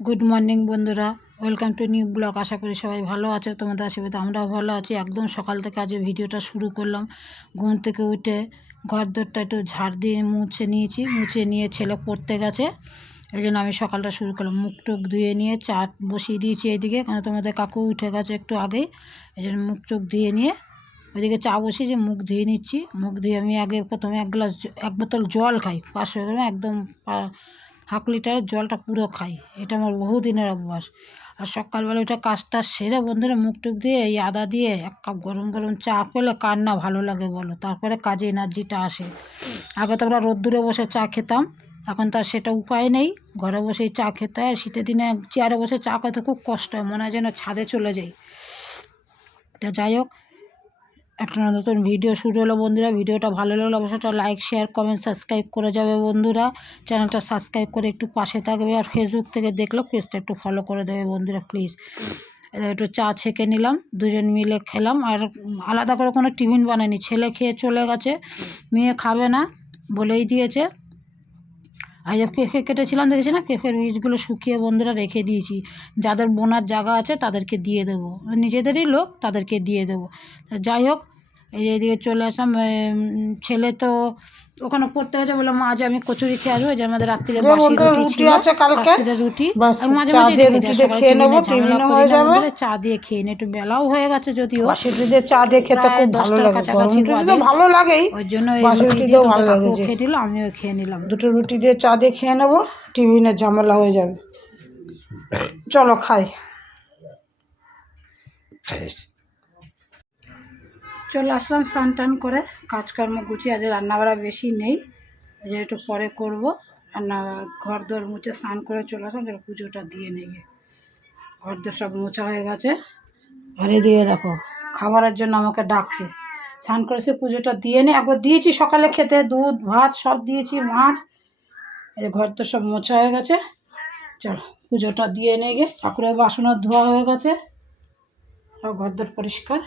Good morning বন্ধুরা, welcome to new blog. আশা করি সবাই ভালো আছো। তোমাদের আশীর্বাদে আমরাও ভালো আছি। একদম সকাল থেকে আজ ভিডিওটা শুরু করলাম। ঘুম থেকে উঠে ঘর দরটা একটু ঝাড় দিয়ে মুছে নিয়েছি। মুছে নিয়ে ছেলে পড়তে গেছে, এই জন্য আমি সকালটা শুরু করলাম। মুখ টুক ধুয়ে নিয়ে চা বসিয়ে দিয়েছি এইদিকে, কারণ তোমাদের কাকু উঠে গেছে একটু আগেই। এই জন্য মুখ টুক ধুয়ে নিয়ে ওইদিকে চা বসিয়ে যে মুখ ধুয়ে নিচ্ছি। মুখ ধুয়ে আমি আগে প্রথমে এক বোতল জল খাই, 500 গ্রাম একদম 1/2 লিটারের জলটা পুরো খাই। এটা আমার বহুদিনের অভ্যাস। আর সকালবেলা ওইটা কাজটা সেরে বন্ধুরা মুখ টুক দিয়ে এই আদা দিয়ে 1 কাপ গরম গরম চা পেলে কার না ভালো লাগে বলো। তারপরে কাজে এনার্জিটা আসে। আগে তো আমরা রোদ্দুরে বসে চা খেতাম, এখন তার সেটা উপায় নেই। ঘরে বসেই চা খেতে হয়। শীতের দিনে চেয়ারে বসে চা খেতে খুব কষ্ট হয়, মনে হয় যেন ছাদে চলে যাই। তা যাই হোক, একটা নতুন ভিডিও শুরু হলো বন্ধুরা। ভিডিওটা ভালো লাগলে অবশ্যই একটা লাইক, শেয়ার, কমেন্ট, সাবস্ক্রাইব করে যাবে বন্ধুরা। চ্যানেলটা সাবস্ক্রাইব করে একটু পাশে থাকবে। আর ফেসবুক থেকে দেখলে পেজটা একটু ফলো করে দেবে বন্ধুরা প্লিজ। একটু চা ছেঁকে নিলাম, দুজন মিলে খেলাম। আর আলাদা করে কোনো টিফিন বানায়নি। ছেলে খেয়ে চলে গেছে, মেয়ে খাবে না বলেই দিয়েছে। আর যে পেঁপে কেটেছিলাম দেখেছি না, পেঁপের বীজগুলো শুকিয়ে বন্ধুরা রেখে দিয়েছি। যাদের বোনার জায়গা আছে তাদেরকে দিয়ে দেবো, নিজেদেরই লোক তাদেরকে দিয়ে দেবো। যাই হোক, এই যে এদিকে চলে আসলাম। ছেলে তো ওখানে পড়তে গেছে, বললাম আজ আমি কচুরি খেয়ে আসবো। যে আমাদের রাত্রিরে বাসি রুটি ছিল, রাত্রিরে রুটি আমি মাঝে মাঝে খেয়ে নেবো, চা দিয়ে খেয়ে নি। একটু বেলাও হয়ে গেছে, যদিও চা দিয়ে খেতে খুব 10টার কাছাকাছি ভালো লাগে। ওই জন্য খেয়ে নিল, আমিও খেয়ে নিলাম। দুটো রুটি দিয়ে চা দিয়ে খেয়ে নেবো, টিফিনের ঝামেলা হয়ে যাবে। চলো খাই। চলে আসলাম স্নান টান করে, কাজকর্ম গুছিয়ে। আজ রান্নাবাড়া বেশি নেই, এই যে একটু পরে করবো রান্না। ঘর দোর মুছে স্নান করে চলে আসলাম, যেন পুজোটা দিয়ে নেই। ঘর দোর সব মোছা হয়ে গেছে। আর এদিকে দেখো খাবারের জন্য আমাকে ডাকছে। স্নান করেছে, পুজোটা দিয়ে নে। একবার দিয়েছি সকালে খেতে, দুধ ভাত সব দিয়েছি, মাছ। এই ঘর তো সব মোছা হয়ে গেছে। চলো পুজোটা দিয়ে নিয়ে গে। ঠাকুরের বাসনও ধোয়া হয়ে গেছে, সব ঘর দোর পরিষ্কার।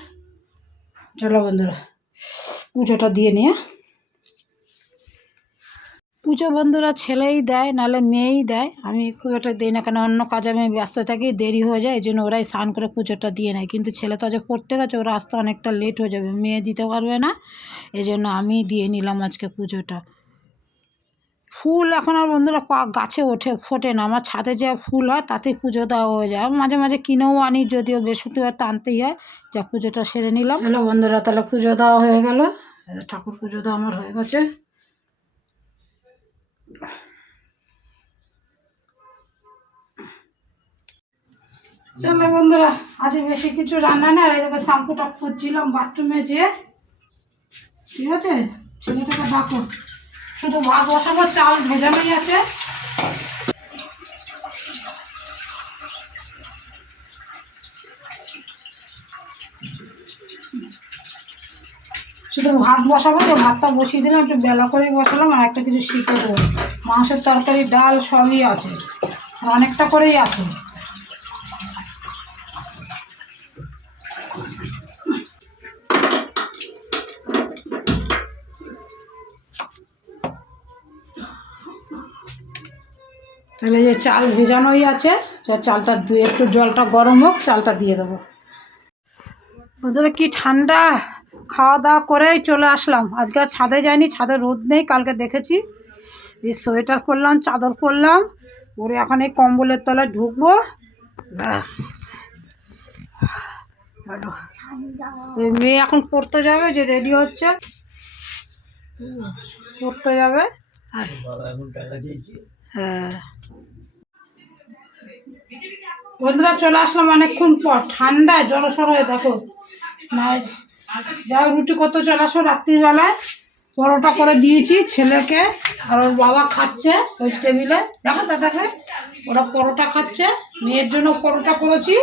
চলো বন্ধুরা পুজোটা দিয়ে নিয়ে। পুজো বন্ধুরা ছেলেই দেয়, নাহলে মেয়েই দেয়। আমি খুব একটা দিই না, কেন অন্য কাজে আমি ব্যস্ত থাকি, দেরি হয়ে যায়। এই জন্য ওরাই স্নান করে পুজোটা দিয়ে নেয়। কিন্তু ছেলে তো আজ পড়তে গেছে, ওরা আসতে অনেকটা লেট হয়ে যাবে, মেয়ে দিতে পারবে না। এই জন্য আমি দিয়ে নিলাম আজকে পুজোটা। ফুল এখন আর বন্ধুরা গাছে ফোটে না। আমার ছাদে যে ফুল হয় তাতেই পুজো দেওয়া হয়ে যায়। মাঝে মাঝে কিনেও আনি, যদিও বৃহস্পতিবার তো আনতেই হয়। যা পুজোটা সেরে নিলাম। হ্যালো বন্ধুরা, তাহলে পুজো দেওয়া হয়ে গেল। ঠাকুর পুজো দেওয়া আমার হয়ে গেছে। চলো বন্ধুরা, আজ বেশি কিছু রান্না নেই। আর এদিকে শ্যাম্পুটা খুঁজছিলাম বাথরুমে যে, ঠিক আছে। ছেলেটাকে ডাকো, শুধু ভাত বসাবো, চাল ভেজানোই আছে। শুধু ভাত বসাবো, যে ভাতটা বসিয়ে দিলাম, একটু বেলা করেই বসালাম। আর একটা কিছু শিখে দেবো, মাংসের তরকারি ডাল সবই আছে, অনেকটা করেই আছে। তাহলে যে চাল ভেজানোই আছে, চালটা ধুয়ে একটু জলটা গরম হোক, চালটা দিয়ে দেবো। ওদের কি ঠান্ডা, খাওয়া দাওয়া করেই চলে আসলাম। আজকে আর ছাদে যাইনি, ছাদে রোদ নেই, কালকে দেখেছি। এই সোয়েটার করলাম, চাদর করলাম, পরে এখন এই কম্বলের তলায় ঢুকবো, ব্যাস। মেয়ে এখন পড়তে যাবে, যে রেডি হচ্ছে, পড়তে যাবে। হ্যাঁ বন্ধুরা, চলে আসলাম অনেকক্ষণ পর। ঠান্ডায় জলসর হয়ে দেখো না। যাও রুটি কত চলে আসো রাত্রিবেলায়। পরোটা করে দিয়েছি ছেলেকে, আর ওর বাবা খাচ্ছে ওই টেবিলে, দেখো দাদাকে, ওরা পরোটা খাচ্ছে। মেয়ের জন্য পরোটা করেছি,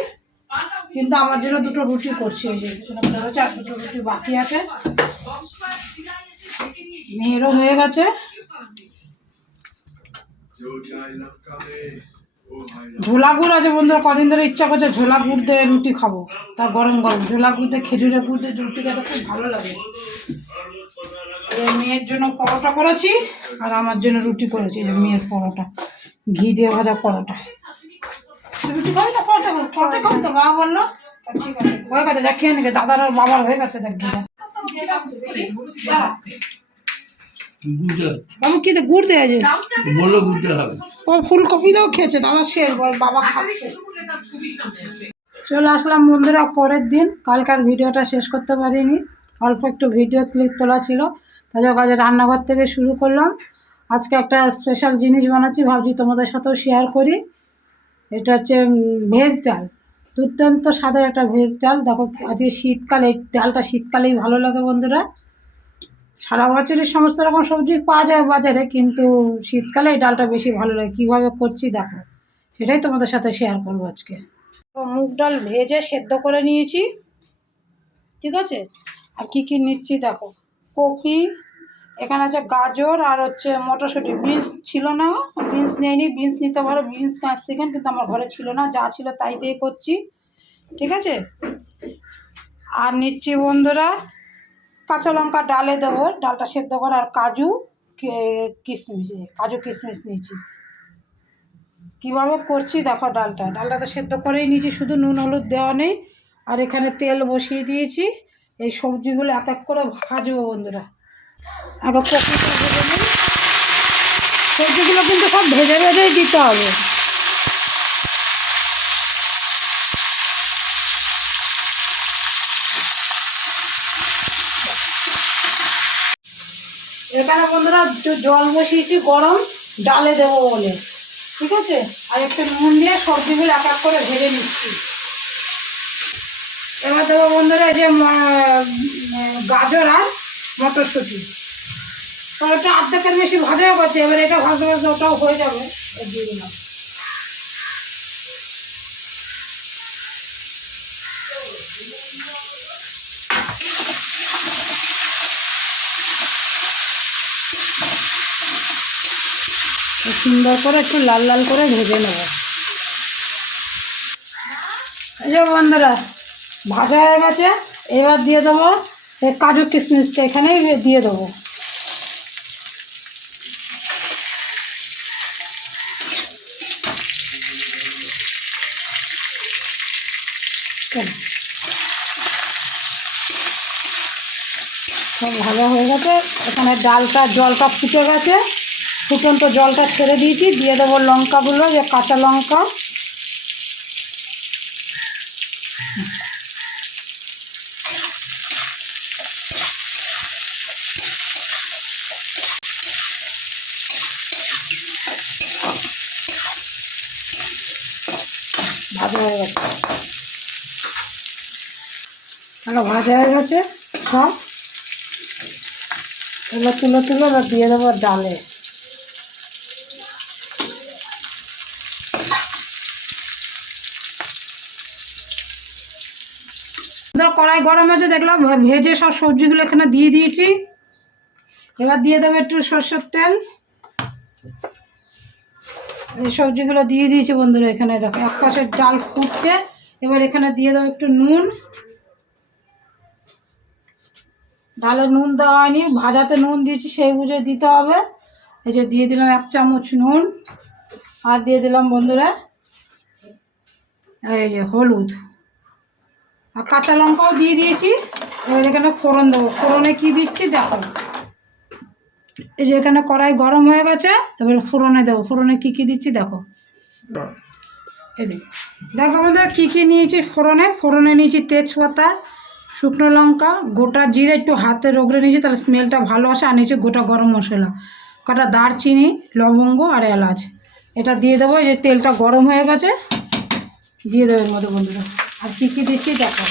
কিন্তু আমার জন্য দুটো রুটি করছি। ওই যে করেছে, আর দুটো রুটি বাকি আছে। মেয়েরও হয়ে গেছে। ঝোলা গুড় আছে বন্ধুরা, কদিন ধরে ইচ্ছা করছে ঝোলা গুড় দিয়ে রুটি খাবো। তা গরম গরম ঝোলা গুড় দিয়ে, খেজুরের গুড় দিয়ে রুটি খেতে খুব ভালো লাগে। মেয়ের জন্য পরোটা করেছি, আর আমার জন্য রুটি করেছি। মেয়ের পরোটা, ঘি দিয়ে ভাজা পরোটা। রুটি খাবি না? পরে খাবি তো, বাবা বললো। ঠিক আছে, হয়ে গেছে, দেখ খেয়ে নিকে, দাদার আর বাবার হয়ে গেছে, দেখ বাবু কি গুড় দেওয়া যায়? বললো গুড় হবে। ও ফুলকপি দাও খেয়েছে দাদা, শের বাবা খাচ্ছে। চলে আসলাম বন্ধুরা পরের দিন। কালকার ভিডিওটা শেষ করতে পারিনি, অল্প একটু ভিডিও ক্লিপ তোলা ছিল, তাই কাজে রান্নাঘর থেকে শুরু করলাম। আজকে একটা স্পেশাল জিনিস বানাচ্ছি, ভাবছি তোমাদের সাথেও শেয়ার করি। এটা হচ্ছে ভেজ ডাল, দুর্দান্ত স্বাদের একটা ভেজ ডাল। দেখো আজকে শীতকালে, এই ডালটা শীতকালেই ভালো লাগে বন্ধুরা। সারা বছরের সমস্ত রকম সবজি পাওয়া যায় বাজারে, কিন্তু শীতকালে এই ডালটা বেশি ভালো লাগে। কীভাবে করছি দেখো, সেটাই তোমাদের সাথে শেয়ার করবো আজকে। তো মুগ ডাল ভেজে সেদ্ধ করে নিয়েছি, ঠিক আছে। আর কী কী নিচ্ছি দেখো, কপি, এখানে আছে গাজর, আর হচ্ছে মটরশুঁটি। বিনস ছিল না, বিনস নেইনি, বিনস নিতে পারো, বিনস ক্যাপসিকাম, কিন্তু আমার ঘরে ছিল না, যা ছিল তাই দিয়ে করছি, ঠিক আছে। আর নিচ্ছি বন্ধুরা কাঁচা লঙ্কা ডালে দেবো, ডালটা সেদ্ধ করে, আর কাজু কিশমিশ নিয়েছি। কীভাবে করছি দেখো, ডালটা তো সেদ্ধ করেই নিয়েছি, শুধু নুন হলুদ দেওয়া নেই। আর এখানে তেল বসিয়ে দিয়েছি, এই সবজিগুলো এক এক করে ভাজবো বন্ধুরা। আগে কপিটা ভেজে নিই, সবজিগুলো কিন্তু সব ভেজে ভেজেই দিতে হবে। এখানে বন্ধুরা জল বসিয়েছি গরম, ডালে দেবো বলে, ঠিক আছে। আর একটু নুন দিয়ে সবজিগুলো এক এক করে ভেজে নিচ্ছি। এবার দেবো বন্ধুরা যে গাজর আর মটরশুঁটি, ওটা অর্ধেকের বেশি ভাজাও করছে, এবার এটা ভাজতে ভাজতে ওটাও হয়ে যাবে, দিয়ে দিলাম। সুন্দর করে একটু লাল লাল করে ভেজে নেব। এই যে বন্ধুরা ভাজা হয়ে গেছে, এবার দিয়ে দেবো এই কাজু কিশমিশটা, এখানেই দিয়ে দেবো। সব ভাজা হয়ে গেছে, এখানে জলটা ফুটে গেছে, ফুটন্ত জলটা ছেড়ে দিয়েছি, দিয়ে দেবো লঙ্কাগুলো, যে কাঁচা লঙ্কা, ভাজা হয়ে গেছে, ভাজা হয়ে গেছে সব। এগুলো তুলে এবার দিয়ে দেবো ডালে। কড়াই গরম আছে দেখলাম, ভেজে সব সবজিগুলো এখানে দিয়ে দিয়েছি। এবার দিয়ে দেবো একটু সরষের তেল, এই সবজিগুলো দিয়ে দিয়েছি বন্ধুরা। এখানে দেখো এক পাশে ডাল ফুটছে, এবার এখানে দিয়ে দেবো একটু নুন। ডালে নুন দেওয়া হয়নি, ভাজাতে নুন দিয়েছি, সেই বুঝে দিতে হবে। এই যে দিয়ে দিলাম 1 চামচ নুন, আর দিয়ে দিলাম বন্ধুরা এই যে হলুদ, আর কাঁচা লঙ্কাও দিয়ে দিয়েছি। এবার এখানে ফোড়ন দেবো, ফোড়নে কি দিচ্ছি দেখো, এই যে এখানে কড়াই গরম হয়ে গেছে, এবার ফোড়নে দেবো। ফোড়নে কি দিচ্ছি দেখো, এদিকে দেখো বন্ধুরা কী কী নিয়েছি ফোড়নে নিয়েছি তেজপাতা, শুকনো লঙ্কা, গোটা জিরে একটু হাতে রগড়ে নিয়েছি, তাহলে স্মেলটা ভালো আসে। আর নিয়েছি গোটা গরম মশলা, কটা দারচিনি, লবঙ্গ আর এলাচ। এটা দিয়ে দেবো, এই যে তেলটা গরম হয়ে গেছে, দিয়ে দেবো এর মধ্যে বন্ধুরা। আর কী দিচ্ছি দেখো,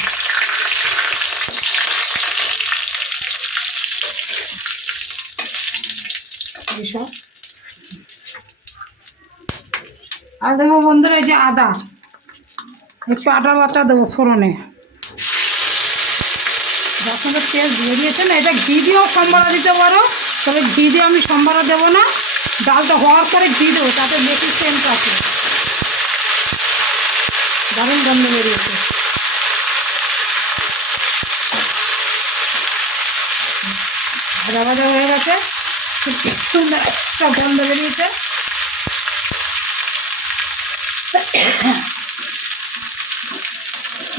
এইসব। আর দেবো বন্ধুরা এই যে আদা, একটু আদা বাটা দেবো ফোড়নে। যখন তেল দিয়ে দিয়েছে না, এটা ঘি দিয়েও সম্বারা দিতে পারো, তবে ঘি দিয়ে আমি সম্বারা দেবো না, ডালটা হওয়ার পরে ঘি দেবো, তাতে বেশি সেন্ট আছে, দারুণ গন্ধ বেরিয়েছে। ভাজা ভাজা হয়ে গেছে, খুব সুন্দর একটা গন্ধ বেরিয়েছে।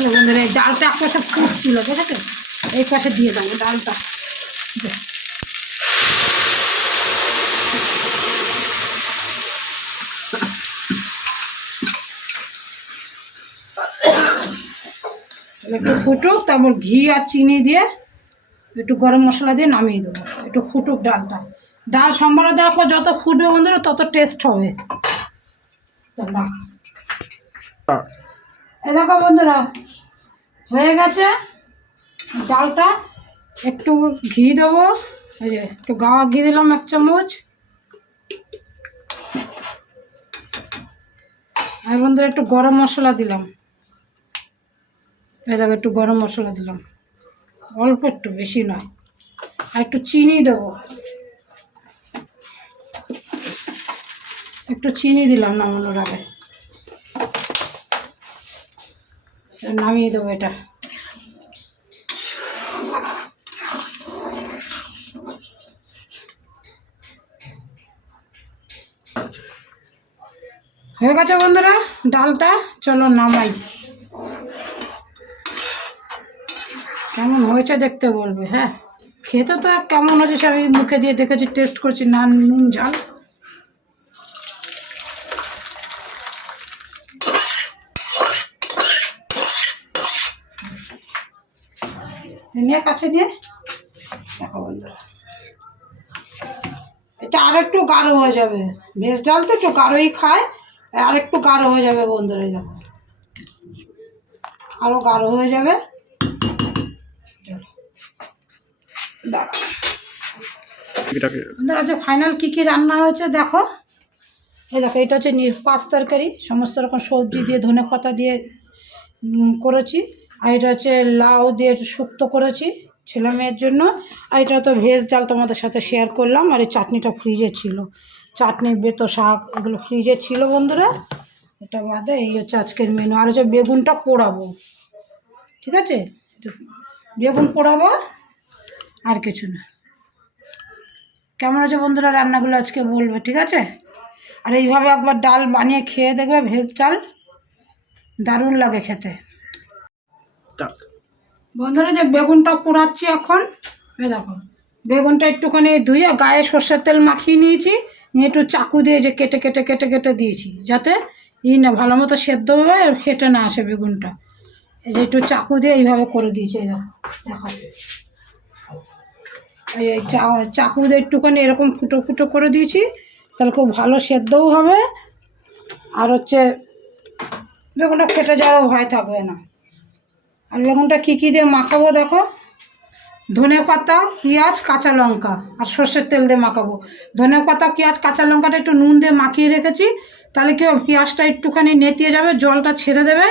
বন্ধুরা এই ডালটা এক পাশে ফুটছিল, ঠিক আছে, এই পাশে দিয়ে দেবো ডালটা। একটু ফুটুক, তারপর ঘি আর চিনি দিয়ে একটু গরম মশলা দিয়ে নামিয়ে দেবো। একটু ফুটুক ডালটা। ডাল সম্বারে দেওয়ার পর যত ফুটবে বন্ধুরা তত টেস্ট হবে। এই দেখো বন্ধুরা হয়ে গেছে ডালটা। একটু ঘি দেবো, এই যে একটু গাওয়া ঘি দিলাম 1 চামচ। আর বন্ধুরা একটু গরম মশলা দিলাম, এই দেখো একটু গরম মশলা দিলাম, অল্প একটু, বেশি নয়। আর একটু চিনি দেবো, একটু চিনি দিলাম নামানোর আগে। নামিয়ে দেবো এটা। হয়ে গেছে বন্ধুরা ডালটা, চলো নামাই। কেমন হয়েছে দেখতে বলবে। হ্যাঁ, খেতে তো কেমন হয়েছে সব মুখে দিয়ে দেখেছি, টেস্ট করছি, না নুন ঝাল। নিয়ে কাছে নিয়ে দেখো বন্ধুরা, এটা আর একটু গাঢ় হয়ে যাবে। ভেজ ডাল তো একটু গাঢ়ই খায়, আর একটু গাঢ় হয়ে যাবে বন্ধুরা। দেখো আরও গাঢ় হয়ে যাবে। বন্ধুরা যে ফাইনাল কী কী রান্না হয়েছে দেখো। এই দেখো এটা হচ্ছে পাঁচ তরকারি, সমস্ত রকম সবজি দিয়ে ধনে পাতা দিয়ে করেছি। আর এটা হচ্ছে লাউ দিয়ে শুক্তো করেছি ছেলে মেয়ের জন্য। আর এটা তো ভেজ ডাল তোমাদের সাথে শেয়ার করলাম। আর এই চাটনিটা ফ্রিজে ছিল, চাটনি, বেতো শাক, এগুলো ফ্রিজে ছিল বন্ধুরা। এটা বাদে এই হচ্ছে আজকের মেনু। আর হচ্ছে বেগুনটা পোড়াবো, ঠিক আছে, বেগুন পোড়াবো, আর কিছু না। কেমন আছে বন্ধুরা রান্নাগুলো আজকে বলবে, ঠিক আছে। আর এইভাবে একবার ডাল বানিয়ে খেয়ে দেখবে, ভেজ ডাল দারুণ লাগে খেতে। বন্ধুরা যে বেগুনটা পোড়াচ্ছি এখন, এই দেখো বেগুনটা একটুখানি ধুয়ে গায়ে সর্ষের তেল মাখিয়ে নিয়েছি, নিয়ে একটু চাকু দিয়ে যে কেটে কেটে কেটে কেটে দিয়েছি, যাতে না ভালো মতো সেদ্ধ হবে আর ফেটে না আসে বেগুনটা। এই যে একটু চাকু দিয়ে এইভাবে করে দিয়েছি, এই দেখো দেখো, এই চাকু দিয়ে একটুখানি এরকম ফুটো ফুটো করে দিয়েছি, তাহলে খুব ভালো সেদ্ধও হবে। আর হচ্ছে বেগুনটা ফেটে যাওয়ারও ভয় থাকবে না। আর বেগুনটা কী কী দিয়ে মাখাবো দেখো, ধনে পাতা, পেঁয়াজ, কাঁচা লঙ্কা আর সর্ষের তেল দিয়ে মাখাবো। ধনে পাতা, পেঁয়াজ, কাঁচা লঙ্কাটা একটু নুন দিয়ে মাখিয়ে রেখেছি, তাহলে কি হবে, পেঁয়াজটা একটুখানি নেতিয়ে যাবে, জলটা ছেড়ে দেবে,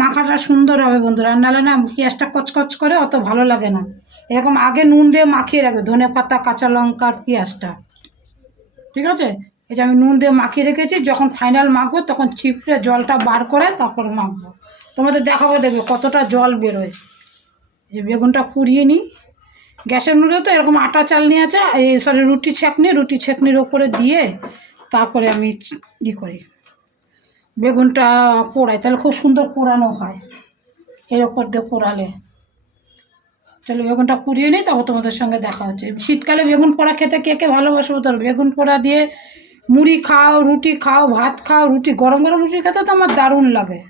মাখাটা সুন্দর হবে বন্ধুরা। আর নাহলে না পেঁয়াজটা কচকচ করে, অত ভালো লাগে না। এরকম আগে নুন দিয়ে মাখিয়ে রাখবে ধনে পাতা, কাঁচা লঙ্কা আর পেঁয়াজটা, ঠিক আছে। এই যে আমি নুন দিয়ে মাখিয়ে রেখেছি, যখন ফাইনাল মাখবো তখন চিপড়ে জলটা বার করে তারপর মাখবো। তোমাদের দেখাবো, দেখবে কতটা জল বেরোয়। এই বেগুনটা পুড়িয়ে নিই। গ্যাসের মধ্যে তো এরকম আটা চালনি আছে, এই সরি রুটি ছেঁকনির ওপরে দিয়ে তারপরে আমি করি, বেগুনটা পোড়াই, তাহলে খুব সুন্দর পোড়ানো হয় এর ওপর দিয়ে পোড়ালে। চলো বেগুনটা পুড়িয়ে নিই, তারপর তোমাদের সঙ্গে দেখা হচ্ছে। শীতকালে বেগুন পোড়া খেতে কে কে ভালোবাসবো, তোর বেগুন পোড়া দিয়ে মুড়ি খাও, রুটি খাও, ভাত খাও, রুটি গরম গরম রুটি খেতে তো আমার দারুণ লাগে।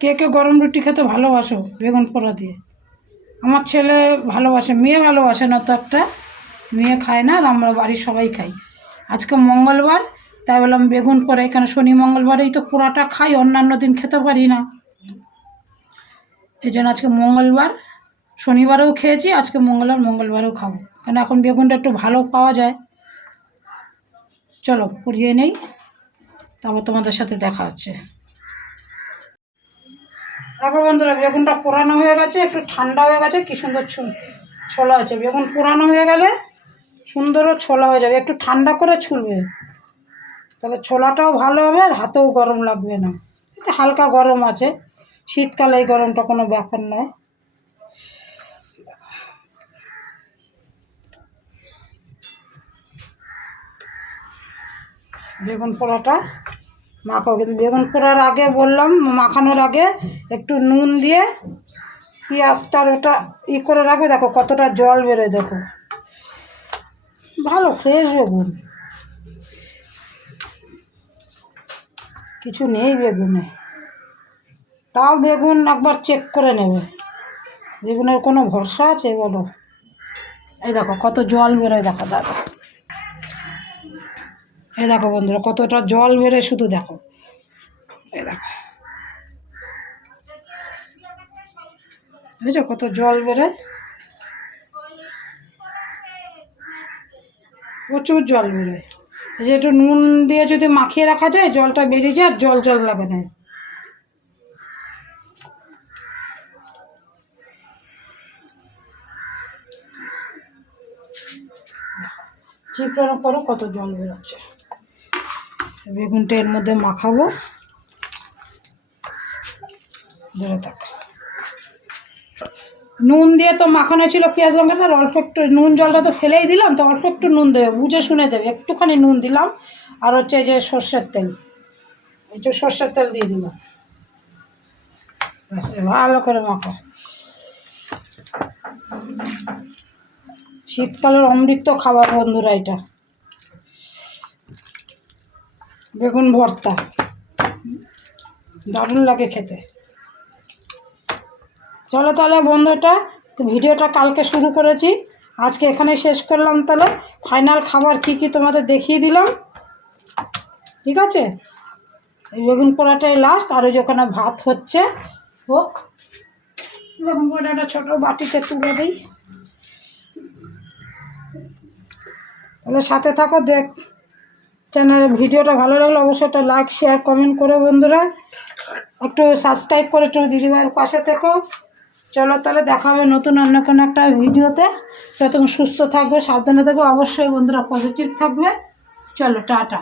কে কে গরম রুটি খেতে ভালোবাসো বেগুন পোড়া দিয়ে? আমার ছেলে ভালোবাসে, মেয়ে ভালোবাসে না তো, একটা মেয়ে খায় না, আর আমরা বাড়ির সবাই খাই। আজকে মঙ্গলবার, তাই বললাম বেগুন পোড়া, এখানে শনি মঙ্গলবারেই তো পোড়াটা খাই, অন্যান্য দিন খেতে পারি না। এই জন্য আজকে মঙ্গলবার, শনিবারেও খেয়েছি, আজকে মঙ্গলবারেও খাবো, কারণ এখন বেগুনটা একটু ভালো পাওয়া যায়। চলো পুড়িয়ে নেই, তারপর তোমাদের সাথে দেখা হচ্ছে। দেখো বন্ধুরা বেগুনটা পোড়ানো হয়ে গেছে, একটু ঠান্ডা হয়ে গেছে, কী সুন্দর ছোলা আছে। বেগুন পোড়ানো হয়ে গেলে সুন্দরও ছোলা হয়ে যাবে, একটু ঠান্ডা করে ছুলবে, তাহলে ছোলাটাও ভালো হবে আর হাতেও গরম লাগবে না। একটু হালকা গরম আছে, শীতকালে এই গরমটা কোনো ব্যাপার নয়। বেগুন পোড়াটা মাখাও, কিন্তু বেগুন পোড়ার আগে বললাম, মাখানোর আগে একটু নুন দিয়ে পেঁয়াজটার ওটা করে রাখবে। দেখো কতটা জল বেরোয়, দেখো ভালো ফ্রেশ বেগুন, কিছু নেই বেগুনে। তাও বেগুন একবার চেক করে নেবে, বেগুনের কোনো ভরসা আছে বলো? এই দেখো কত জল বেরোয়, দেখো দেখো, এই দেখো বন্ধুরা কতটা জল বেরোয়, শুধু দেখো, এই দেখো বুঝছো কত জল বেরোয়, প্রচুর জল বেরোয়। এই যে একটু নুন দিয়ে যদি মাখিয়ে রাখা যায়, জলটা বেরিয়ে যায় আর জল জল লাগে না। চিপড়ানোর পরও কত জল বেরোচ্ছে। বেগুনটা এর মধ্যে মাখাবো, ধরে থাক। নুন দিয়ে তো মাখানো ছিল পেঁয়াজ লঙ্কাটা, অল্প একটু নুন, জলটা তো ফেলেই দিলাম, তো অল্প একটু নুন দেবে, বুঝে শুনে দেবে, একটুখানি নুন দিলাম। আর হচ্ছে যে সর্ষের তেল, একটু সর্ষের তেল দিয়ে দিলাম, ভালো করে মাখা। শীতকালের অমৃত খাবার বন্ধুরা এটা, বেগুন ভর্তা দারুণ লাগে খেতে। চলো তাহলে বন্ধুটা, ভিডিওটা কালকে শুরু করেছি, আজকে এখানে শেষ করলাম। তাহলে ফাইনাল খাবার কি কি তোমাদের দেখিয়ে দিলাম, ঠিক আছে? এই বেগুন পোড়াটাই লাস্ট, আর ওই যে ওখানে ভাত হচ্ছে, হোক। বেগুন পোড়াটা ছোটো বাটিতে তুলে দিই। তাহলে সাথে থাকো, চ্যানেলের ভিডিওটা ভালো লাগলে অবশ্যই একটা লাইক শেয়ার কমেন্ট করো বন্ধুরা, একটু সাবস্ক্রাইব করে একটু দিদিভাইয়ের পাশে থেকো। চলো তাহলে দেখা হবে নতুন অন্য কোনো একটা ভিডিওতে। ততক্ষণ সুস্থ থাকবে, সাবধানে থাকবে, অবশ্যই বন্ধুরা পজিটিভ থাকবে। চলো টাটা।